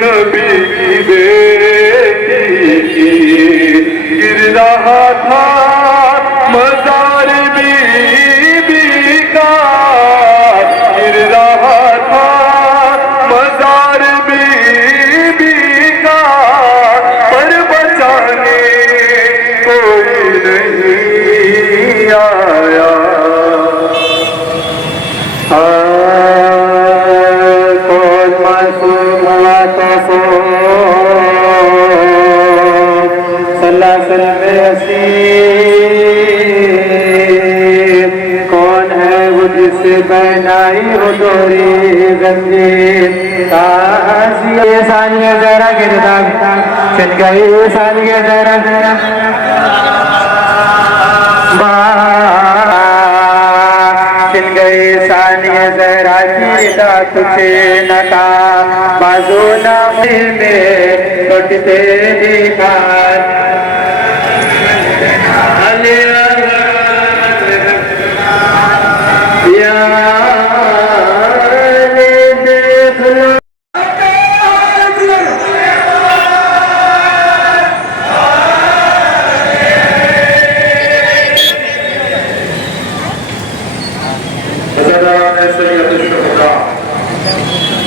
नबी की बेटी गिर रहा था मजार बीबी का, गिर रहा था मजार बीबी का, पर बचाने कोई नहीं आया। कौन है वो जिससे बनाई हो डोरी गंजीर, सानिया जरा गिरदा चल गई, सानिया जरा चल गई, सानिया जरा गिरदा तुझे नका बाजू नाम में लौटते दिखार।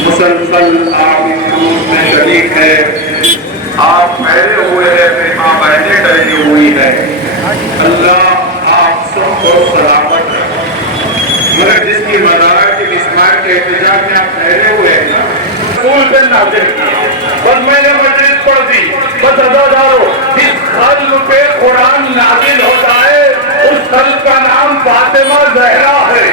मुसलसल आपकी खिदमत में शरीक है। आप ठहरे हुए हैं, माँ बहनें ठहरी हुई है। अल्लाह आप सबको सलामत रखे। मगर जिसकी मदारत के इस्माइल के इंतजार में आप ठहरे हुए हैं ना, स्कूल पे नाजिल किए, बस मैंने मजलिस पढ़ दी, बस अज़ादारो जिस खल्क़ पे कुरान नाजिल होता है उस खल्क़ का नाम फातिमा ज़हरा है।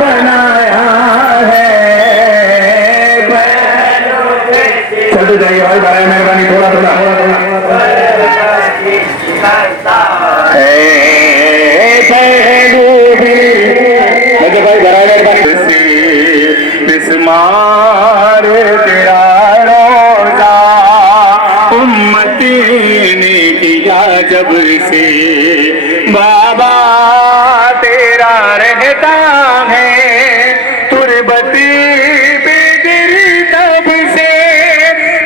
बनाया है चलते जाइए भाई, बड़ा मेहरबानी, थोड़ा थोड़ा भाई, बड़ा मेहरबानी। बिस्मार तेरा रोजा उम्मती ने किया जब से, बाबा तेरा रहता है तुरबती बेदरी तब से,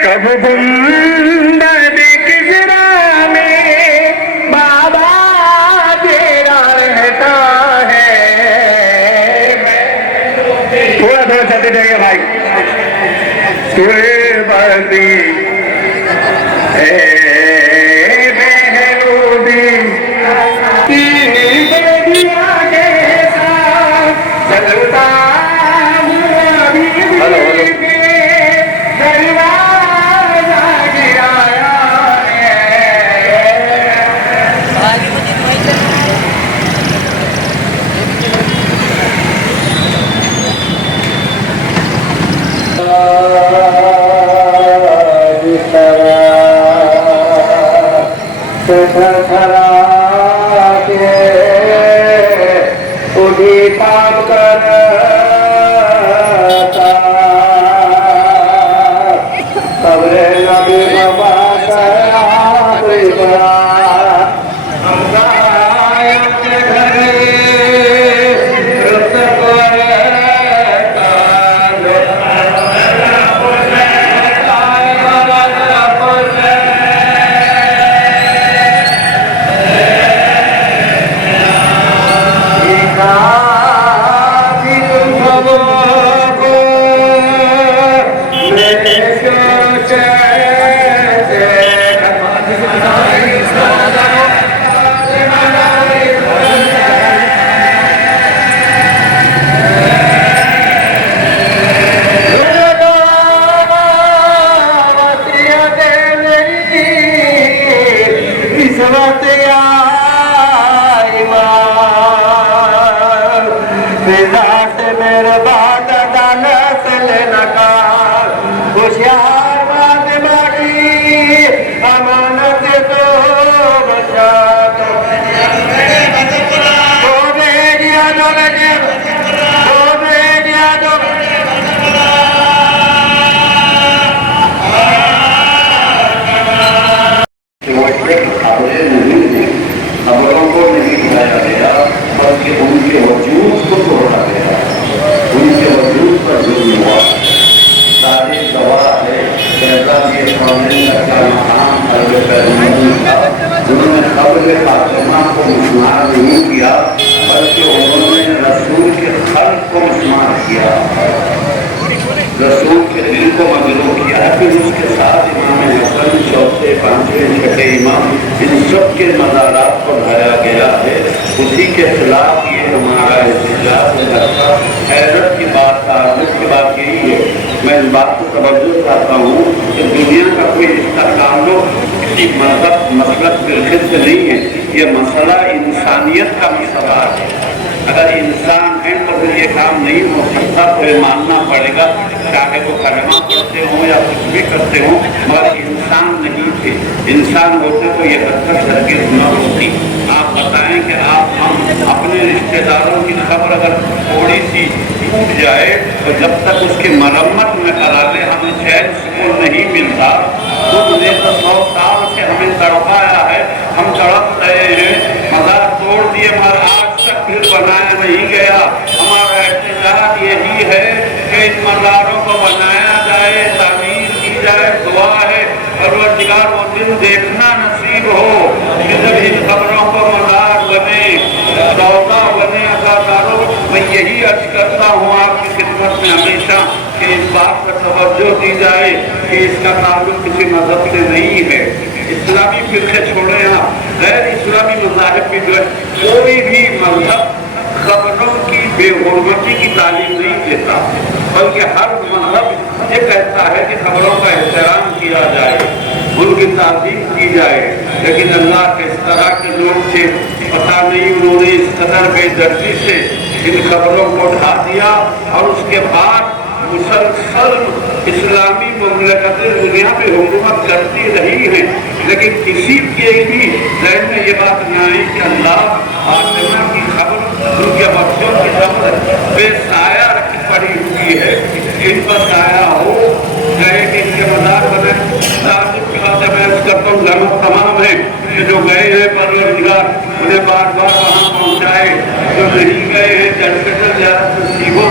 कब बुंदा देख जरा में बाबा तेरा रहता है। थोड़ा थोड़ा चलते जाइए भाई। तुरबती बहनों दी फिर उसके साथ इमाम हसन, चौथे, पांचवें, छठे इमाम, इन सब के मज़ारात को ढाया गया है। उसी के खिलाफ ये हमारा एहतजाज है। हैरत की बात, ताज्जुब की बात यही है, मैं इस बात को तवज्जो चाहता हूँ कि दुनिया का कोई इसका ताल्लुक किसी मजहब, मसलक, फिरके से नहीं है। ये मसला इंसानियत का मसला है। अगर इंसान है तो फिर ये काम नहीं हो सकता, फिर मानना पड़ेगा, चाहे वो कलमा पढ़ते हों या कुछ भी करते हों, मगर इंसान नहीं थे। इंसान होते तो ये हरकत करके न होती। आप बताएं कि आप हम अपने रिश्तेदारों की खबर अगर थोड़ी सी टूट जाए तो जब तक उसकी मरम्मत न करा ले हमें चैन सुकून नहीं मिलता। खुद ने तो 100 साल से हमें तड़पाया है, हम तड़प रहे हैं, मज़ार तोड़ दिए मगर आज तक फिर बनाया नहीं गया। हमारा एहतजाज यही है कि इन मज़ारों को बनाया जाए, तामीर की जाए, दुआ है परवरदिगार वो दिन देखना नसीब हो कि जब इन खबरों को मज़ार बने, रौज़ा बने। अदाकारों, मैं यही अर्ज करता हूँ आपकी खिदमत में हमेशा कि इस बात पर तवज्जो दी जाए कि इसका ताल्लुक किसी मजहब से नहीं है। इस्लामी फिरके छोड़े, आप गैर इस्लामी मज़ाहिब भी जो है, कोई भी मजहब खबरों की बेहुरमती की तालीम नहीं देता, बल्कि हर मजहब ये कहता है कि खबरों का एहतराम किया जाए, उनकी ताज़ीम की जाए। लेकिन अल्लाह के इस तरह के लोग थे, पता नहीं उन्होंने इस कदर बेदर्दी से इन खबरों को ढा दिया और उसके बाद मुसलसल इस्लामी मुमलकतें दुनिया में हुकूमत करती रही हैं। लेकिन किसी के भी जहन में ये बात न आई कि अल्लाह फातिमा की खबर, उनके बच्चों की खबर बेसाया रखी पड़ी हुई है, इन पर साया हो गए कि इनके मज़ार बने। ताज्जुब की बात है, मैं इस करता हूँ, जरूरत तमाम है कि जो गए हैं परवरदिगार उन्हें बार बार वहाँ पहुँचाए, जो नहीं गए हैं जल्द से जल्द ज़्यादा नसीब हो।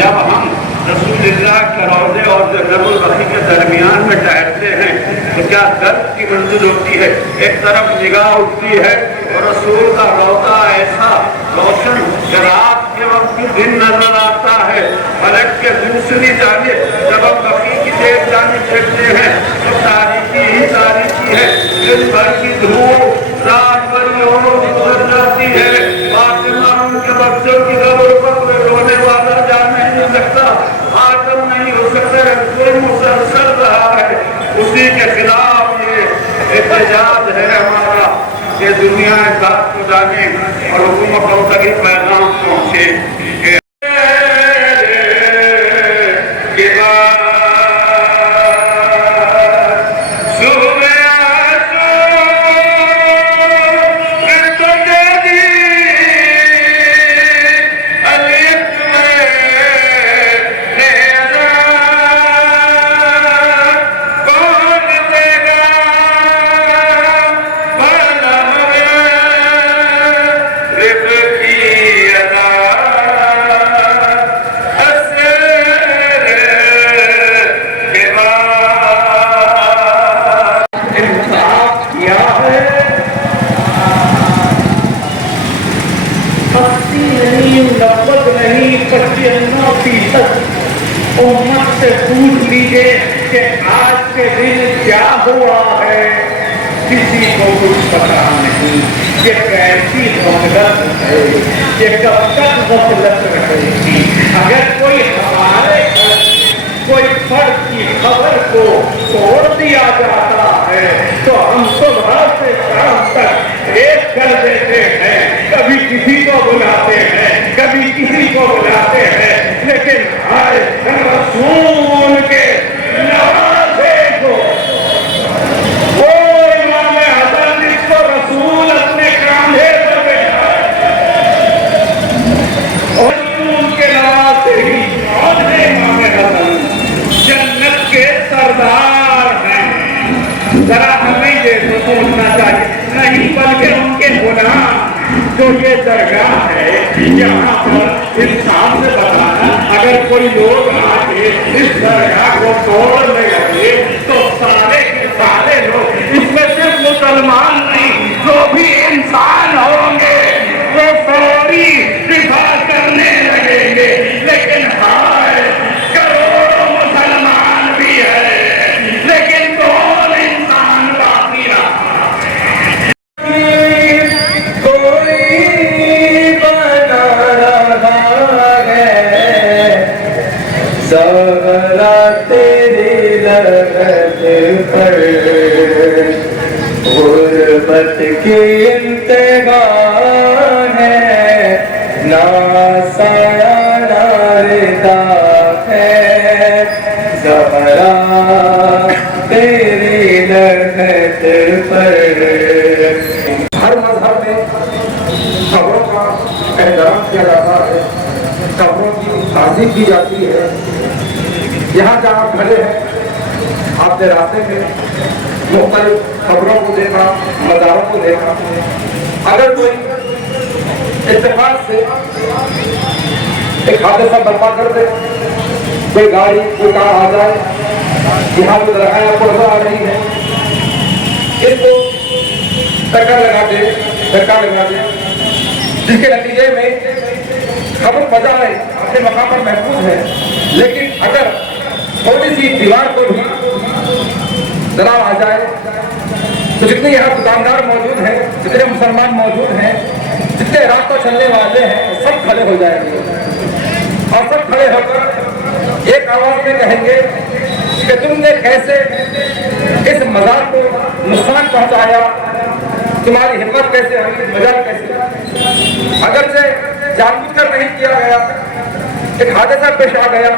जब हम रसूलुल्लाह के रौज़े और जन्नतुल बक़ी के दरमियान में ठहरते हैं तो क्या दर्द की मंजिल होती है। एक तरफ निगाह उठती है और रसूल का रौज़ा ऐसा रोशन कि रात के वक्त भी दिन नजर आता है। फलक के दूसरी जानिब जब हम बक़ी की देर जानिब देखते हैं तो तारीकी ही तारीकी है, दिन भर की धूप रात भर गुजर जाती है। फातिमा उनके बच्चों की कब्र पर रोने वाला जा नहीं सकता, आदम नहीं हो सकता, कोई मुसलसल रहा है। उसी के खिलाफ ये एहतजाज है हमारा कि दुनिया इस बात को जाने और हुकूमतों तक ये पैगाम पहुँचे कि उम्मत से पूछ लीजिए कि आज के दिन क्या हुआ है, किसी को कुछ पता नहीं। ये कैसी गफलत है, ये कब तक गफलत रहेगी। अगर कोई हमारे कोई फर्द की खबर को तोड़ दिया जाता है तो हम सुबह से शाम तक एक कर देते हैं, कभी किसी को बुलाते हैं, कभी किसी को बुलाते हैं, लेकिन हर रसूल के नवासे को वो इमाम हसन जिसको रसूल अपने कांधे पर बैठा और रसूल के नवासे ही कौन है इमाम हसन, जन्नत के सरदार हैं। जरा हमें ये सोचना चाहिए, नहीं बल्कि उनके गुलाम। जो ये दरगाह है यहाँ पर इंसान से बताना, अगर कोई लोग आके इस दरगाह को तोड़ने लगे तो सारे के सारे लोग, इसमें सिर्फ मुसलमान नहीं जो भी इंसान होंगे वो फौरी दिफा करने लगेंगे। लेकिन हाय करोड़ों मुसलमान भी है ना साया नारदा है ज़हरा तेरी लहत पर। हर मजहब में कब्रों का एहतराम किया जाता है, कब्रों की ताज़ीम की जाती है। यहाँ जहाँ आप खड़े हैं आपने रास्ते में मुख्तलिफ कब्रों को देखा, मज़ारों को देखा। अगर कोई इत्तेफाक से एक हादसा बर्पा कर दे, कोई गाड़ी कोई कार आ जाए, यहाँ जो दरगाह आपको नजर आ रही है इसको टक्कर लगा दे, जिसके नतीजे में खबर बजाए अपने मकाम पर महफूज है। लेकिन अगर थोड़ी सी दीवार को भी दरार आ जाए तो जितने यहाँ दुकानदार मौजूद हैं, जितने मुसलमान मौजूद हैं, जितने रास्ता चलने वाले हैं, सब खड़े हो जाएंगे और सब खड़े होकर एक आवाज में कहेंगे कि तुमने कैसे इस मजार को नुकसान पहुंचाया, तुम्हारी हिम्मत कैसे हुई, मजाक कैसे। अगर से जानबूझकर नहीं किया गया, एक हादसा पेश आ गया,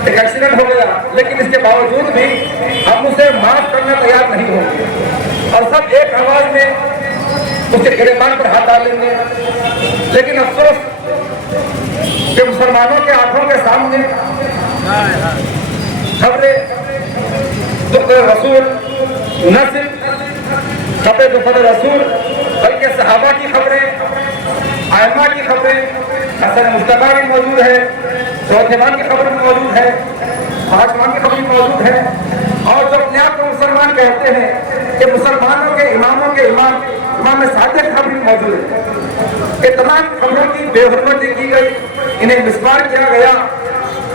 एक एक्सीडेंट हो गया, लेकिन इसके बावजूद भी हम उसे माफ करना तैयार नहीं होंगे और सब एक आवाज में उसके गिरफ्तार पर हाथ डालेंगे। लेकिन अफसोस कि मुसलमानों के आंखों के सामने खबरें दुख रसूल न सिर्फ खबरें दुख रसूल बल्कि सहाबा की खबरें, आयमा की खबरें, हसन मुस्तफा भी मौजूद है, चौथेमान की खबर भी मौजूद है, पांचवान की खबर भी मौजूद है। और जो अपने आप को मुसलमान कहते हैं कि मुसलमानों के इमामों के इमाम सादिक खबर भी मौजूद है। ये तमाम खबरों की बेहुरमती की गई, इन्हें मिसमार किया गया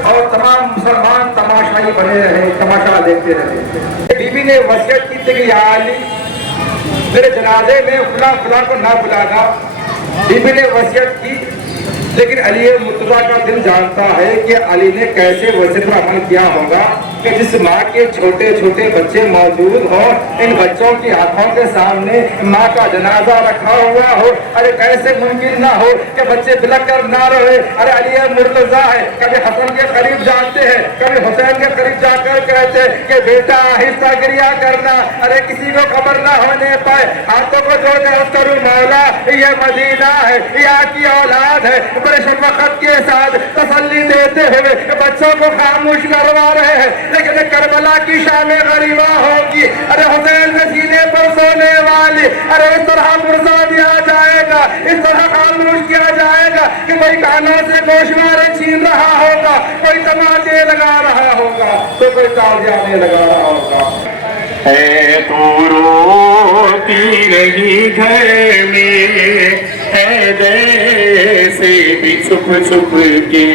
और तमाम मुसलमान तमाशाई बने रहे, तमाशा देखते रहे। बीबी ने वसीयत की थी कि या अली मेरे जनाजे में फला फला को ना बुलाना। बीबी ने वसीयत की, लेकिन अली मुर्तज़ा का दिल जानता है कि अली ने कैसे वसीयत पर अमल किया होगा कि जिस माँ के छोटे छोटे बच्चे मौजूद हो, इन बच्चों की आंखों के सामने माँ का जनाजा रखा हुआ हो। अरे कैसे मुमकिन ना हो कि बच्चे बिलक कर ना रहे। अरे अली मुर्तज़ा है, कभी हसन के करीब जाते हैं, कभी हुसैन के करीब जाकर कहते हैं कि बेटा आहिस्ता गिरिया करना, अरे किसी को खबर ना होने पाए, हाथों को जोड़कर अर्ज़ करूं मौला ये मदीना है, यहाँ की औलाद है। बड़े शफ़क़त के साथ तसल्ली देते हुए बच्चों को खामोश करवा रहे हैं, लेकिन करबला की शाम गरीबा होगी। अरे हुसैन के सीने पर सोने वाली, अरे इस तरह मुर्दा दिया जाएगा, इस तरह खामोश किया जाएगा कि कोई कानों से गोशवारे छीन रहा होगा, कोई तमाचे लगा रहा होगा, तो कोई ताजियाने लगा रहा होगा। है तो रोती रही घर में, है जैसे भी छुप छुप के।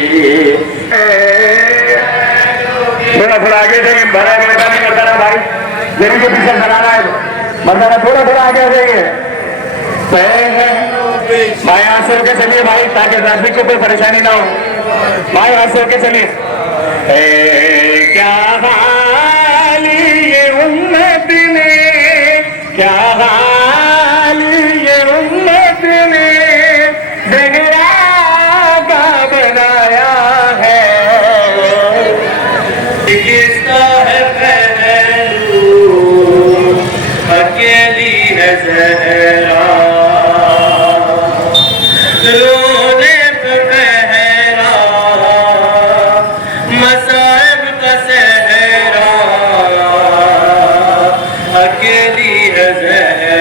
थोड़ा थोड़ा आगे जाएंगे, बड़ा बड़ा नहीं करता ना भाई, जमीन के पीछे बनाना है मर्दाना, थोड़ा थोड़ा आगे आ जाएंगे भाई। यहाँ से होके चलिए भाई, ताकि ट्रैफिक को कोई परेशानी ना हो भाई। यहाँ से होके चलिए। क्या हाल ये उम्मत ने, क्या हाल ये उम्मत ने ज़हरा का बनाया है। किसका है पहलू, अकेली है ज़हरा, रोने पे पहरा, मसाइब का सहरा, अकेली है ज़हरा।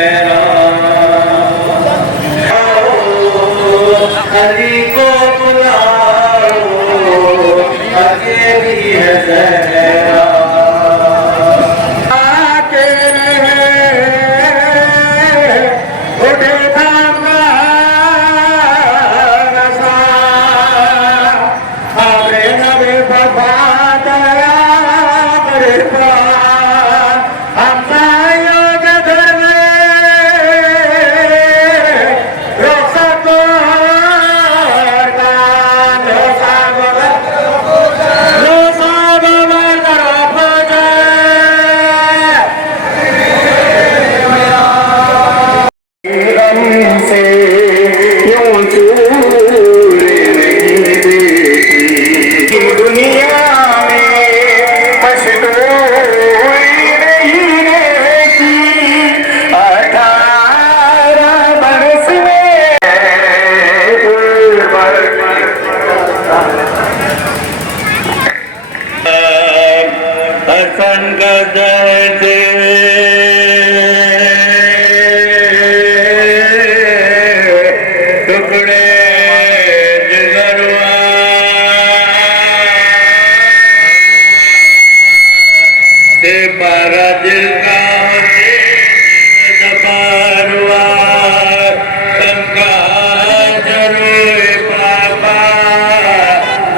बदन का दर्द टुकड़े जिगरवा से पारा दिल का दबारुआ कंका जरूर पापा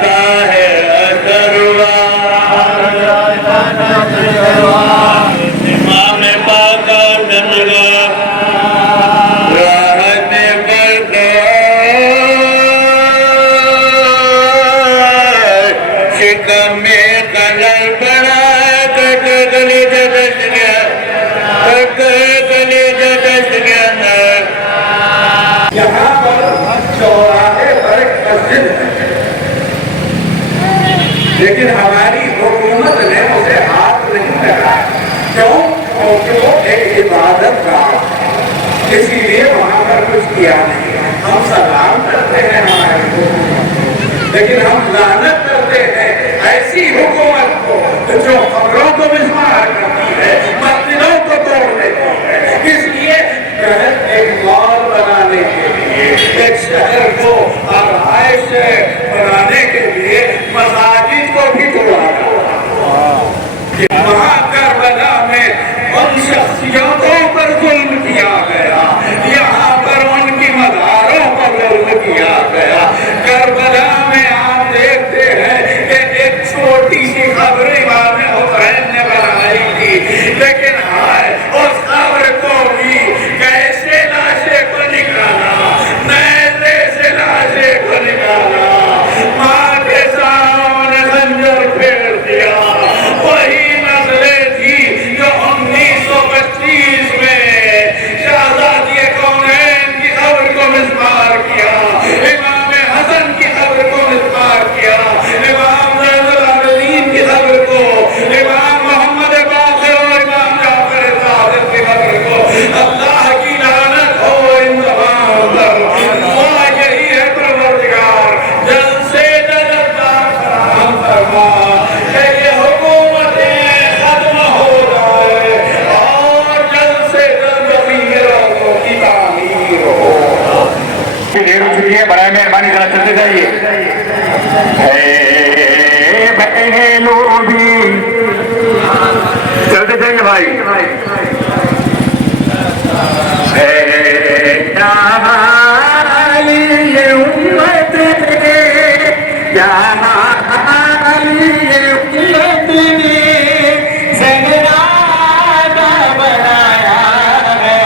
का है अदरुआ इमाम पाका डमगा राहत पर शिकम में कलर बड़ा गली दस गया गली दस गया यहाँ पर चौराहे पर एक मस्जिद है, लेकिन हमारी हुकूमत ने उसे हाथ नहीं लगाया। क्यों? क्योंकि वो एक इबादत गाह है, इसीलिए वहाँ पर कुछ किया नहीं। हम सलाम करते हैं हमारी हुकूमत को, लेकिन हम लानत करते हैं ऐसी हुकूमत को जो खबरों को मिसमार करती है, मस्जिदों को तोड़ देती है। इसलिए एक मॉल बनाने के लिए, एक शहर को आराइश बनाने के लिए मसाजिद को भी तोड़ा। वहाँ करबला में उन शख्सियतों पर जुल्म किया गया, यहाँ पर उनकी मज़ारों पर जुल्म किया गया। करबला में आप देखते हैं कि एक छोटी सी खबर इमाम हुसैन ने बनाई थी, लेकिन हाय उस खबर को भी कैसे लाशे को निकाला, मैले से लाशे को निकाला, माँ के सामने खंजर फेर दिया। वही नस्लें थी जो 1925 में शहजादी कौनैन की खबर को मिसमार किया, इमाम हसन की खबर को मिसमार किया, इमाम ज़ैनुल आबिदीन की खबर को, इमाम मोहम्मद बाक़िर और इमाम जाफ़र सादिक़ की खबर को। अल्लाह की लानत हो इन तमाम पर। दुआ यही है परवरदिगार जल्द से जल्द फराहम फरमा कि ये हुकूमतें खत्म हो जाए और जल्द से जल्द अमीरों की तामीर हो। देर हो चुकी है, बराए मेहरबानी जरा चलते जाइए। बहनों भी चलते जाइए भाई। ये उम्मत ने ये उम्मत ने ज़हराना बनाया है।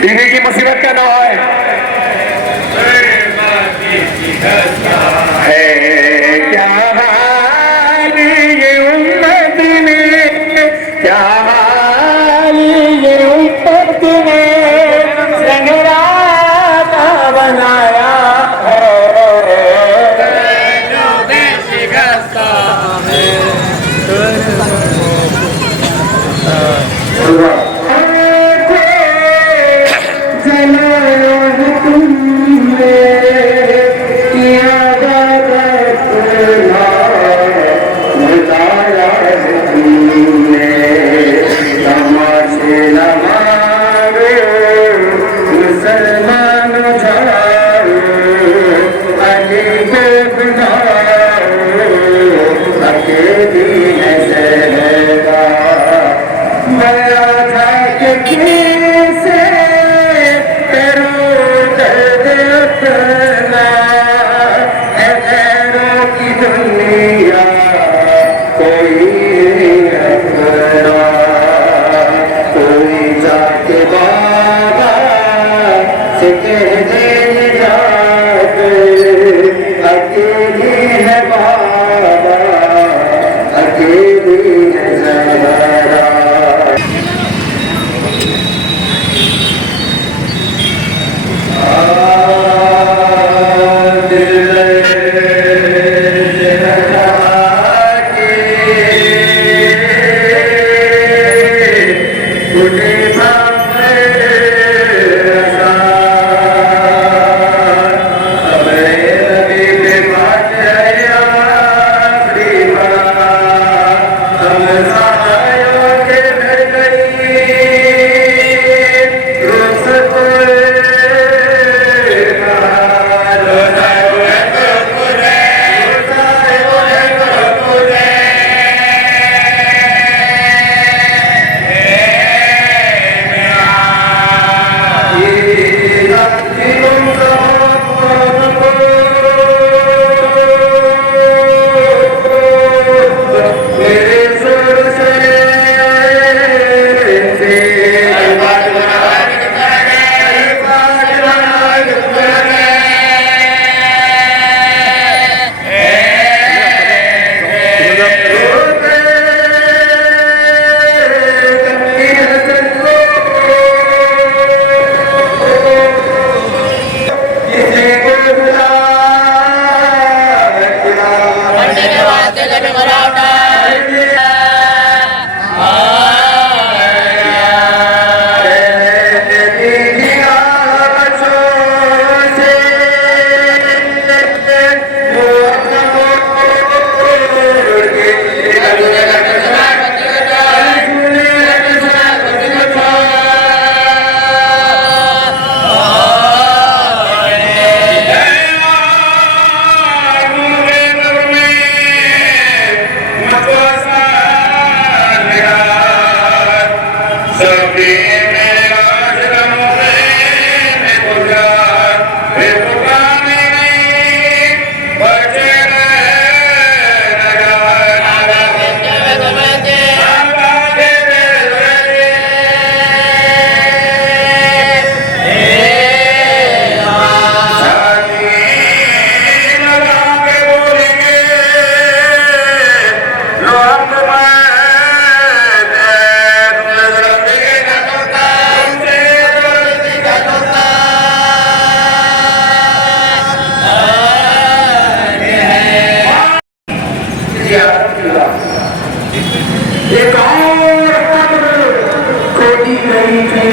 बीवी की मुसीबत का नाम है क्या हाल ये उम्मत ने, क्या हाल ये उम्मत ने ज़हराना बनाया है।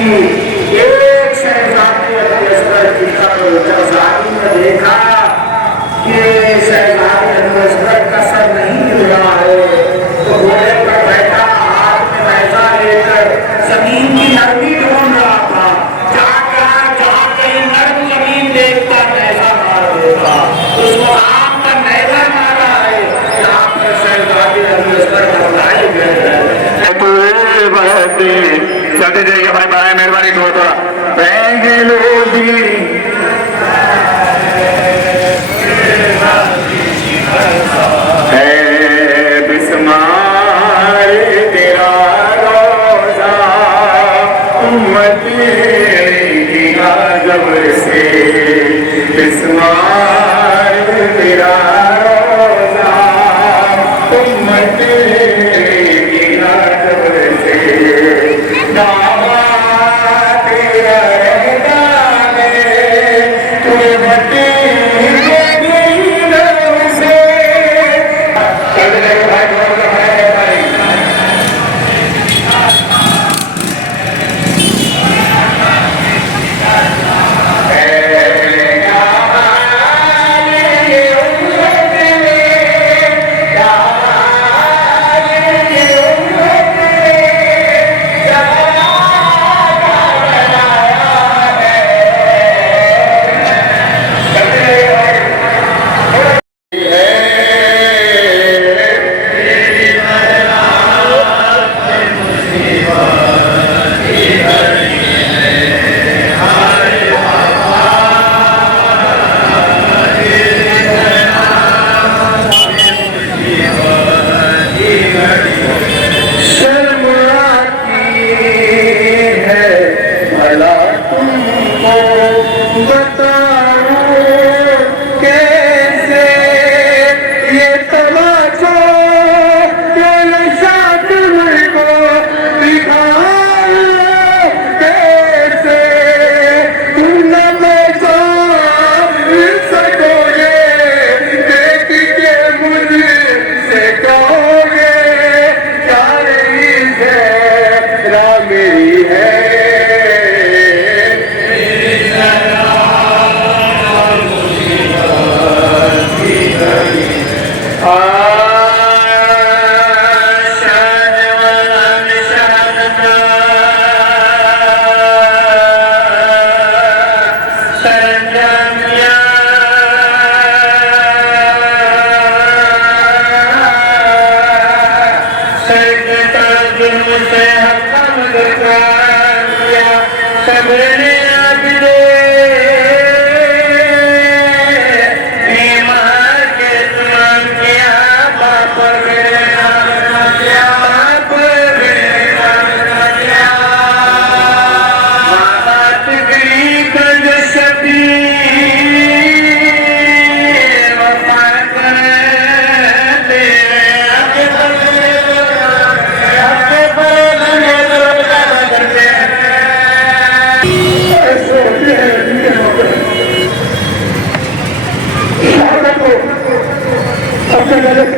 एक शहजादे अली असगर की कब्र जब जालिम ने देखा कि शहजादे अली असगर का सर नहीं मिल रहा है, तो घोड़े पर बैठा हाथ में पैसा लेकर जमीन की नरमी ढूंढ रहा था। जहाँ कहीं नर्म जमीन देखता पैसा मार देता, उसको आम का नैजा मारा है। यहाँ पर शहजादे अली असगर बनाए गए हैं। चलते जाइए भाई, बड़ा मेहरबानी थोड़ा पहलो दी है बिस्मार तेरा रोजा उम्मती की जब से बिस्मार तेरा रोजा उम्मती की जब से दावा तेरा रहता है तुम्हें बती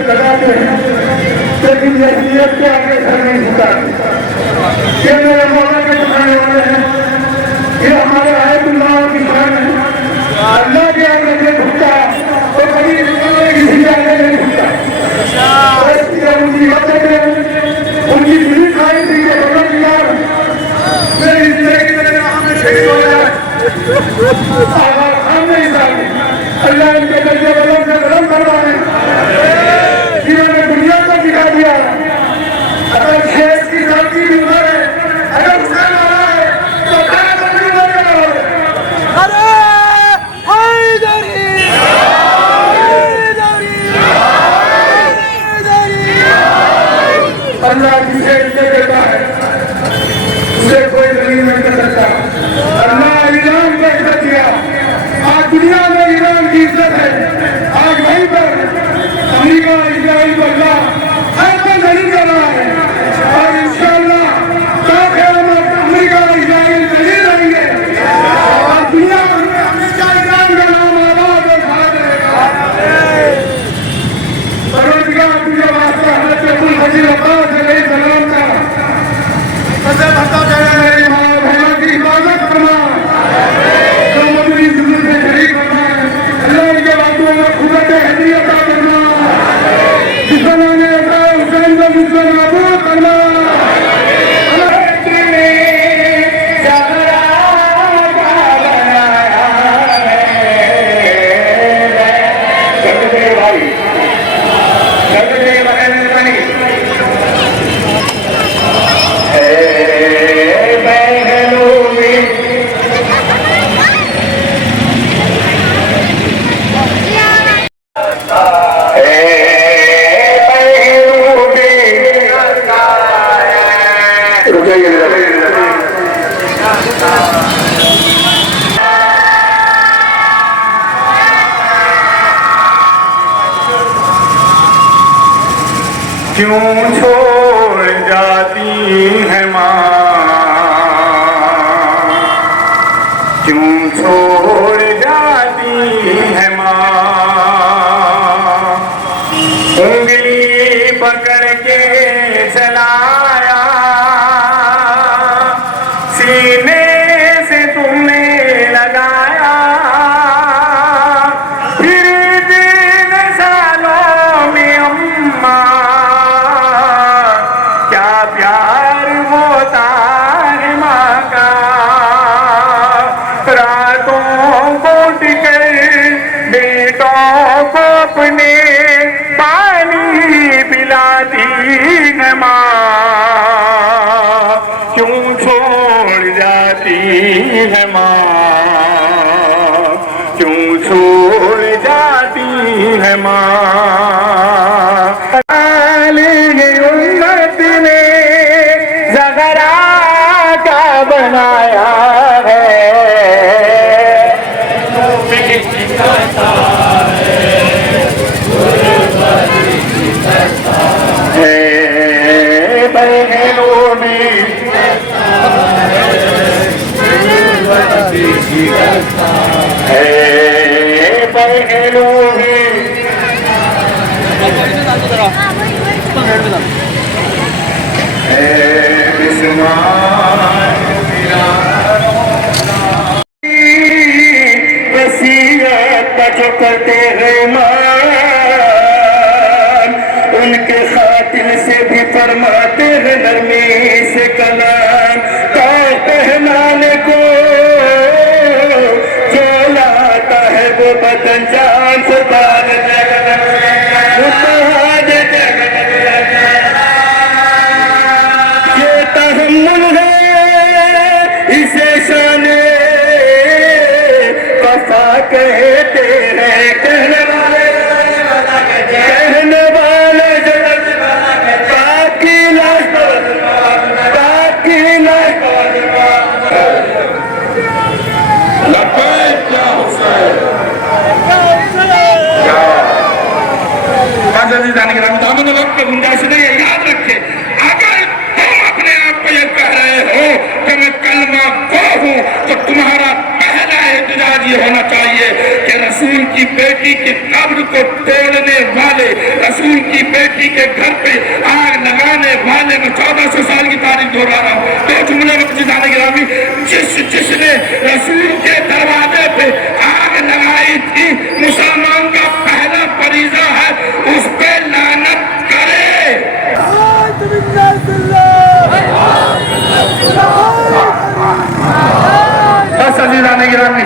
लगाते हैं, लेकिन यह नीयत के आगे घर नहीं होता। ये मेरे मौला के दिखाने वाले हैं, ये हमारे आयतुल्लाह की शान है। अल्लाह के आगे नहीं झुकता तो कभी किसी के आगे नहीं झुकता। उनकी मदद उनकी दिली खाई थी कि भगवान मेरी जिंदगी में हमें शहीद हो जाए। हम नहीं चाहते अल्लाह इनके दर्जे बलों से गलम करवाए, जिन्होंने दुनिया को दिखा दिया। अगर शेष की गलती भी है, अगर हुसैन आ रहा है तो क्या गलती बनेगा? अरे अल्लाह जिसे इज्जत देता है उसे कोई दलील नहीं कर सकता। अल्लाह ईरान को इज्जत दिया, आज दुनिया में ईरान की इज्जत है। आज वहीं पर अमेरिका इजराइल को अल्लाह ऐसा नहीं कर रहा है और इंशाअल्लाह अमेरिका इजराइल नहीं रहेंगे और दुनिया में हमेशा ईरान का नाम आबाद और खड़ा रहेगा। परवरदिगार तुझे वास्ता हज़रत अब्दुल हजीर अब्बास अलैहि सलाम का कसम खाता मेरे माँ बहनों की क्यों छोड़ जाती है माँ, क्यों छोड़ जाती है माँ, उंगली पकड़ के चलाया सीने से तुमने लगाया, फिर दिन सालों में अम्मा क्या प्यार होता है माँ का, रातों को टिकर बेटों को अपने पानी पिलाती है माँ, क्यों छोड़ जाती है माँ, क्यों छोड़ जाती है माँ। उम्मत ने ज़गरा का बनाया है, बहनों में बहनों में वसीयत जो करते हैं मान, उनके खातिल से भी फरमाते हैं नरमी से कलाम, तो पहनाने को जो लाता है वो बदन जान से बाहर ये तहम्मुल है, इसे शाने वफा कहते हैं, कहने वाले बाकी लाश दामन वक्त पर गुंजाइश नहीं है। याद रखे, अगर तुम अपने आप को ये कह रहे हो कि मैं कलमा गो हूं, तो तुम्हारा पहला एहतजाज ये होना चाहिए कि रसूल की बेटी के कब्र को तोड़ने वाले, रसूल की बेटी के घर पे आग लगाने वाले, मैं 1400 साल की तारीख दोहरा रहा हूँ, तो जुमले में जाने गिरामी, जिसने रसूल के दरवाजे पे आग लगाई थी, मुसलमान का पहला फरीजा है उस पे लानत करे। बस अजीज आने गिरामी,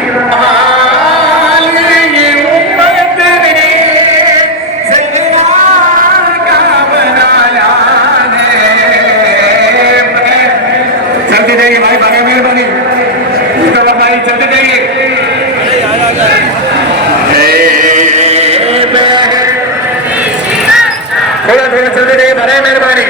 चलते जाइए भाई, बड़ा मेहरबानी, उसका भाई चलते जाइए। थोड़ा थोड़ा चलते जाइए, बड़ा मेहरबानी।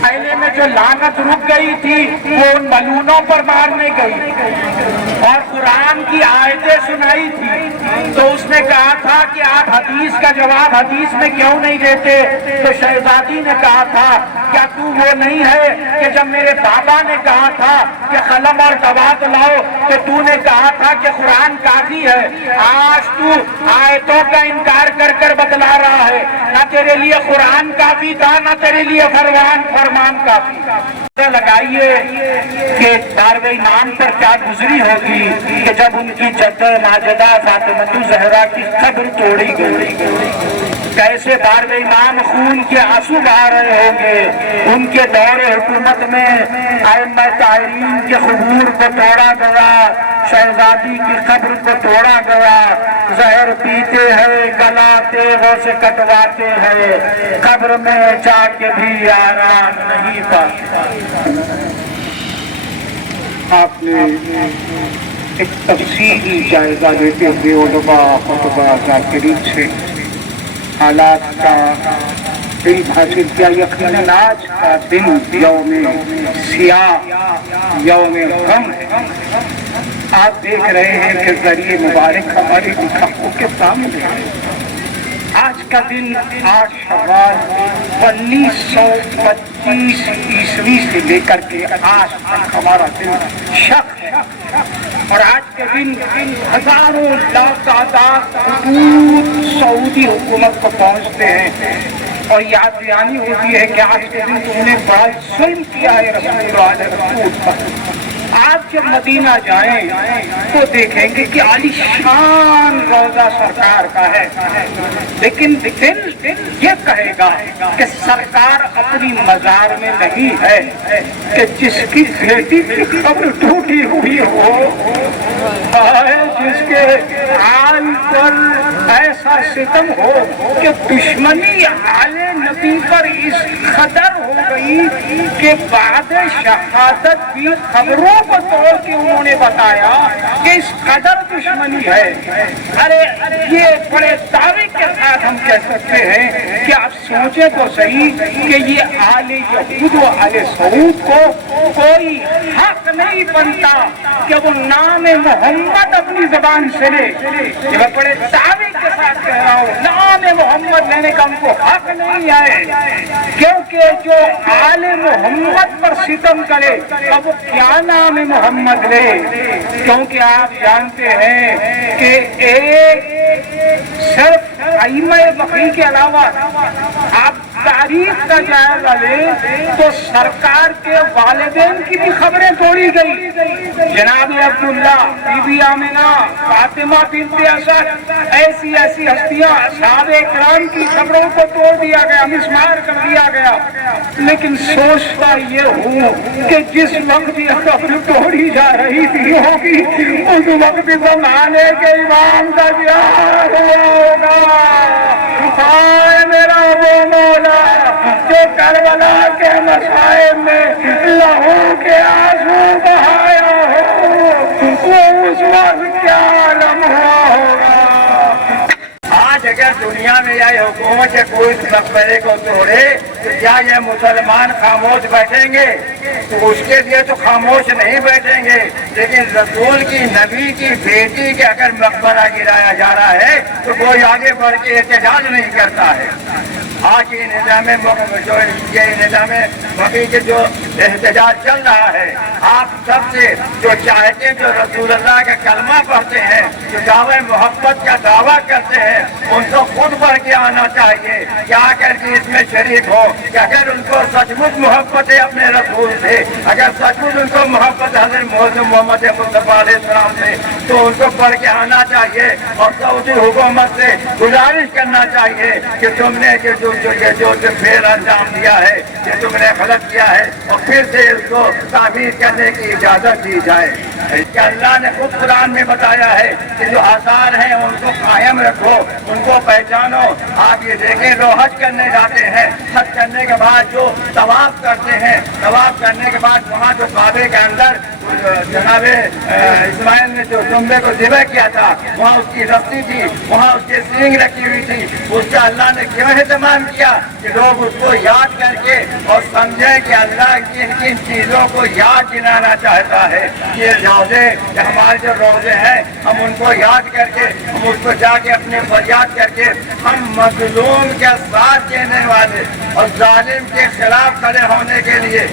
पहले में जो लानत रुक गई थी वो उन मलूनों पर मारने गई और कुरान की आयतें सुनाई थी। तो उसने कहा था कि आप हदीस का जवाब हदीस में क्यों नहीं देते? तो शहजादी ने कहा था क्या तू वो नहीं है कि जब मेरे बाबा ने कहा था कि कलम और दवात लाओ तो तूने कहा था कि कुरान काफी है। आज तू आयतों का इनकार कर कर बतला रहा है, ना तेरे लिए कुरान काफी था ना तेरे लिए फरमान काफी। लगाइए कि बारहवें इमाम पर क्या गुजरी होगी कि जब उनकी जद्द माजदा फातिमा ज़हरा की कब्र तोड़ी गई, कैसे बारहवें इमाम खून के आंसू बहा रहे होंगे। उनके दौरे हुकूमत में आइम्मा तारीन के क़ुबूर को तोड़ा गया, शहजादी की कब्र को तोड़ा गया। जहर पीते हैं, गलाते वो से कटवाते हैं, कब्र में जाके भी आराम नहीं पाते। आपने एक तफसीली जायजा लेते हुए उलमा खुतबा ज़ाकिरीन से हालात का इल्म हासिल किया। यकीनन आज का दिन यौम सियाह, यौम गम है। आप देख रहे हैं कि जरिए मुबारक हमारी आंखों के सामने है। आज का दिन 8 शव्वाल 1925 ईस्वी से लेकर के आज तक हमारा दिन शक है। और आज के दिन हजारों लाख सऊदी हुकूमत को पहुंचते हैं और याद दहानी होती है कि आज के दिन तुमने बड़ा जुल्म किया है रसूल पर। आप जब मदीना जाएं तो देखेंगे कि आलीशान रौजा सरकार का है, लेकिन दिल ये कहेगा कि सरकार अपनी मजार में नहीं है कि जिसकी बेटी की कब्र टूटी हुई हो, जिसके आल पर ऐसा सितम हो कि दुश्मनी आले नबी पर इस कदर हो गई कि बाद शहादत की खबरों को तोड़ के उन्होंने बताया कि इस कदर दुश्मनी है। अरे ये बड़े दावे के साथ हम कह सकते हैं कि आप सोचे तो सही कि ये आले यहूद व आले सऊद को कोई हक नहीं बनता कि वो नाम मोहम्मद अपनी जबान से ले। ये मैं बड़े दावे के साथ कह रहा हूँ, नाम मोहम्मद लेने का उनको हक नहीं है, क्योंकि जो आले मोहम्मद पर सितम करे अब वो क्या नाम मोहम्मद ले। क्योंकि आप जानते हैं कि एक सिर्फ आइम्मा वक़ी के अलावा आप तारीख का जायजा ले तो सरकार के वालिदैन की भी खबरें तोड़ी गई। जनाब अब्दुल्ला, बीबी आमिना, फातिमा बिन्ते असद, ऐसी ऐसी हस्तियां साहबे इकराम की खबरों को तोड़ दिया गया, मिसमार कर दिया गया। लेकिन सोचता ये हूँ कि जिस वक्त ये खबर तोड़ी जा रही थी होगी उस वक्त ज़माने के इमाम का ब्याह हुआ होगा। हाय मेरा वो मौला जो करबला के मसाइब में लहू के आंसू बहाया हो, वो उस वक्त क्या आलम हुआ होगा। आज अगर दुनिया में यह हुकूमत या कोई मकबरे को तोड़े तो क्या ये मुसलमान खामोश बैठेंगे? तो उसके लिए तो खामोश नहीं बैठेंगे, लेकिन रसूल की नबी की बेटी के अगर मकबरा गिराया जा रहा है तो कोई आगे बढ़ के एहतजाज नहीं करता है। आज ये निज़ाम वक़ी के जो एहतजाज चल रहा है। आप सबसे जो चाहते हैं, जो रसूलुल्लाह का कलमा पढ़ते हैं, जो दावे मोहब्बत का दावा करते हैं, उनको खुद बढ़ के आना चाहिए कि आकर के इसमें शरीक हो। कि अगर उनको सचमुच मोहब्बत है अपने रसूल से, अगर सचमुच उनको मोहब्बत हज़रत मोहम्मद मुस्तफा अलैहिस्सलाम से, तो उनको बढ़ के आना चाहिए और सऊदी हुकूमत से गुजारिश करना चाहिए कि तुमने जो फेर अंजाम दिया है, ये तुमने गलत किया है और फिर से इसको ताबीर करने की इजाजत दी जाए। इसके अल्लाह ने खुद कुरान में बताया है कि जो आसार हैं उनको कायम रखो, उनको पहचानो। आप ये देखें, लोग हज करने जाते हैं, हज करने के बाद जो तवाफ करते हैं, तवाफ करने के बाद वहाँ जो काबे के अंदर जनाबे इस्माइल ने जो जुम्बे को ज़िबह किया था, वहाँ उसकी रस्सी थी, वहाँ उसके सींग रखी हुई थी। उसका अल्लाह ने क्यों एहतमाम किया कि लोग उसको याद करके और समझें कि अल्लाह किन किन चीज़ों को याद दिलाना चाहता है। ये रोज़े, हमारे जो रोज़े हैं, हम उनको याद करके, हम उसको जाके अपने फरियाद करके, हम मजलूम के साथ देने वाले और जालिम के खिलाफ खड़े होने के लिए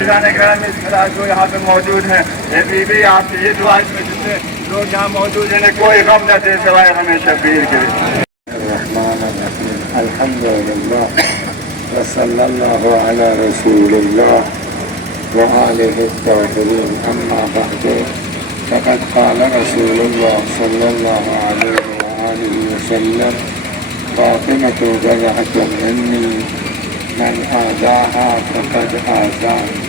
जो यहाँ पे मौजूद हैं, ये बीबी आप ये दुआ में जितने लोग यहाँ मौजूद हैं, कोई गम न दे सिवाय हमें शबीर के। अल्हम्दुलिल्लाह व सल्लल्लाहु अला रसूलिल्लाह व आलिहि त्ताहिरीन, अम्मा बअद, फ़क़द क़ाल रसूलुल्लाह सल्लल्लाहु अलैहि व आलिहि वसल्लम, फ़ातिमतु बज़अतुन मिन्नी मन आज़ाहा फ़क़द आज़ानी।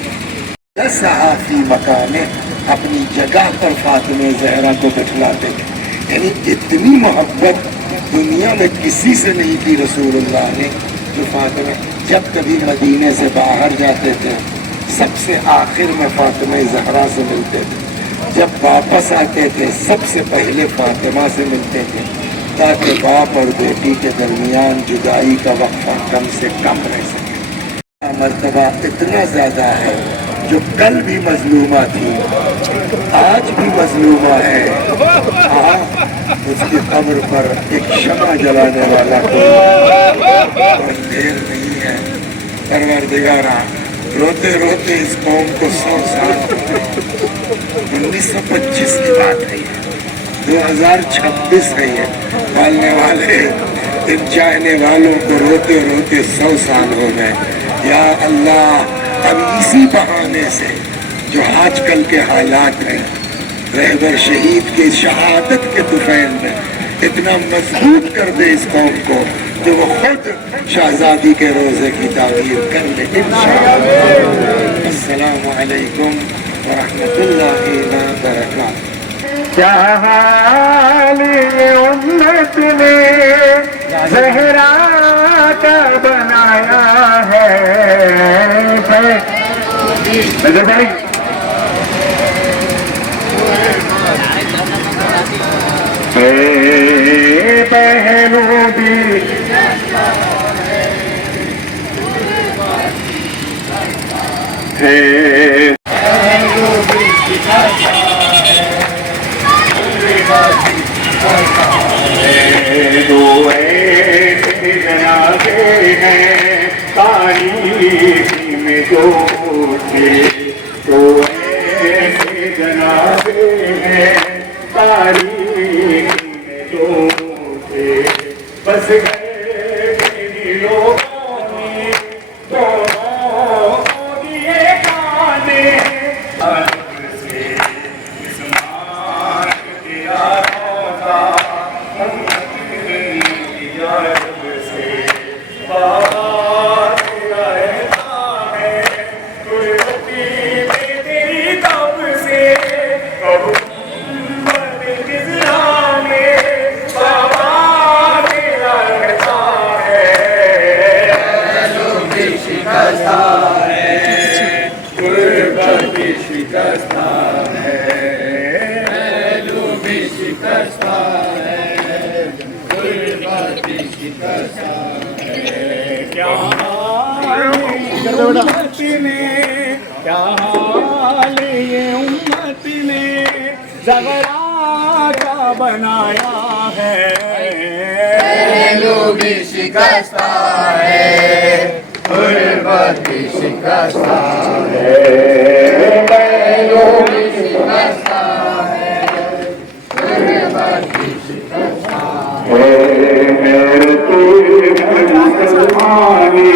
सहाफ़ी मकाने अपनी जगह पर फातिमा ज़हरा को बिठलाते थे। यानी इतनी मोहब्बत दुनिया में किसी से नहीं की रसूलुल्लाह ने जो फातिमा। जब कभी मदीने से बाहर जाते थे, सबसे आखिर में फातिमा ज़हरा से मिलते थे। जब वापस आते थे, सबसे पहले फातिमा से मिलते थे, ताकि बाप और बेटी के दरमियान जुदाई का वक्फा कम से कम रह सके। मर्तबा इतना ज़्यादा है, जो कल भी मजलूमा थी, आज भी मजलूमा है। उसकी कब्र पर एक शमा जलाने वाला कोई देर नहीं है। परवरदिगारा, रोते रोते इस कौम को 100 साल 1925 की बात है, 2026 है। ये पालने वाले, इन चाहने वालों को रोते रोते 100 साल हो गए। या अल्लाह, अब इसी बहाने से जो आजकल के हालात हैं, रहबर शहीद के शहादत के तुफैल में इतना मजबूत कर दे इस कौम को कि वो खुद शहजादी के रोजे की तामीर कर ले। इंशाअल्लाह। अस्सलामु अलैकुम व रहमतुल्लाहि व बरकातहू। क्या हाल ये उम्मत ने ज़हरा का बनाया है। भाई बहनों भी है, दो ऐसे जनाज़े हैं तारीख़ में जो थे, दो ऐसे जनाज़े हैं तारीख़ में जो थे, बस गए मेरी लोगों ने दोनों दिए गाने। क्या हाल ये उम्मत ने ज़हरा का बनाया है। भी शिकस्ता है, गुरबती शिकस्ता है, बैलों की शिकस्ता है, गुरबती शिकस्ता है। मुसलमानी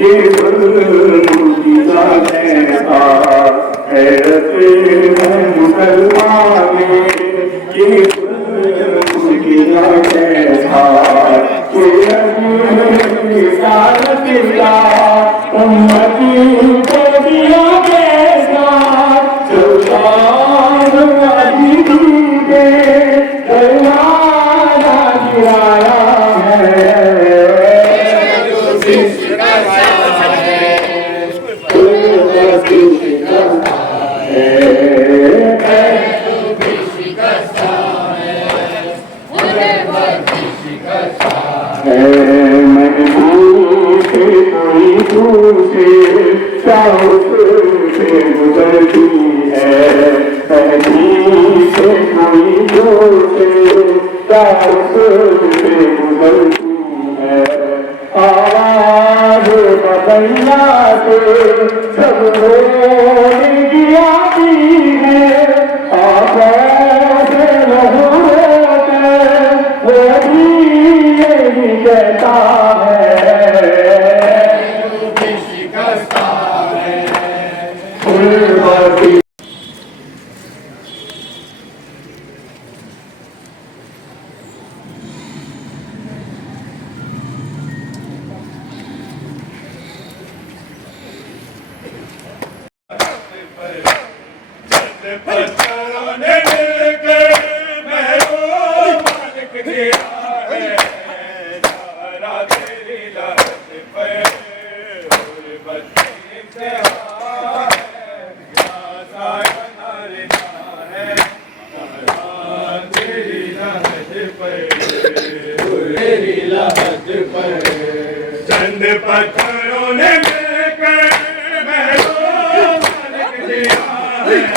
ये मुर्गिजा कैसा है, मुसलमानी ये मुर्गिजा कैसा उम्मती को दिया कैसा गिराया गुजरती है, से कोई से गुजरती है। आवाज बदलना से सब रोने आती है, आवाज लहू वो भी यही कहता है। पत्थरों ने मिलकर महरों मालिक दिया है, सारा तेरी लहत पर गुरबत इंतहा है, साया नारिना है, सारा तेरी लहत पर तेरी लहत पर। चंद पत्थरों ने मिलकर महरों मालिक दिया है,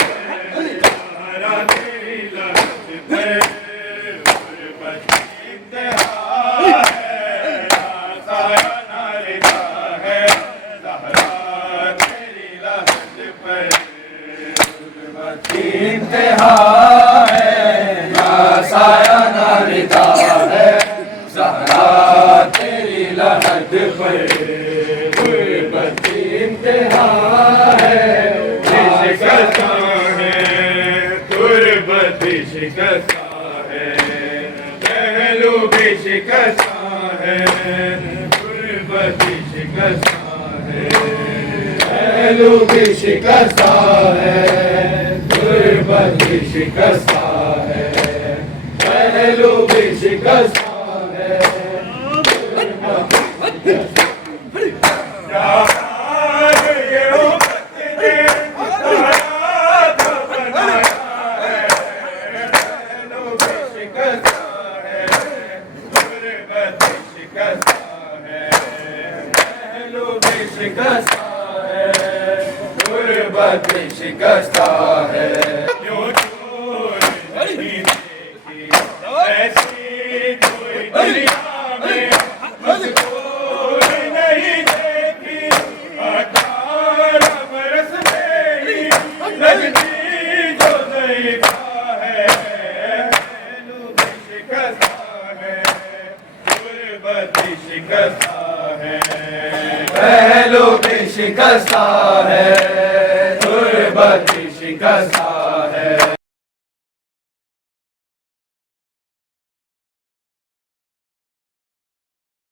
इंतहा है, साया नारिदा है, ज़हरा तेरी लहद पर गुरबती इंतहा है, शिकस्ता है, गुरबती शिकस्ता है, पहलू भी शिकस्ता है, गुरबती शिकस्ता है, पहलू भी शिकस्ता है, गुरबती शिकस्ता है, पहलू भी शिकस्ता है, गुरबती शिकस्ता है। यूं चोर नहीं देखी ऐसी कोई दुनिया में, मुझको नहीं देखी 18 बरस में ही लगती जो ज़ईफ़ा है, शिकस्ता है, गुरबती शिकस्ता है, पहलू भी शिकस्ता है, गुरबती शिकस्ता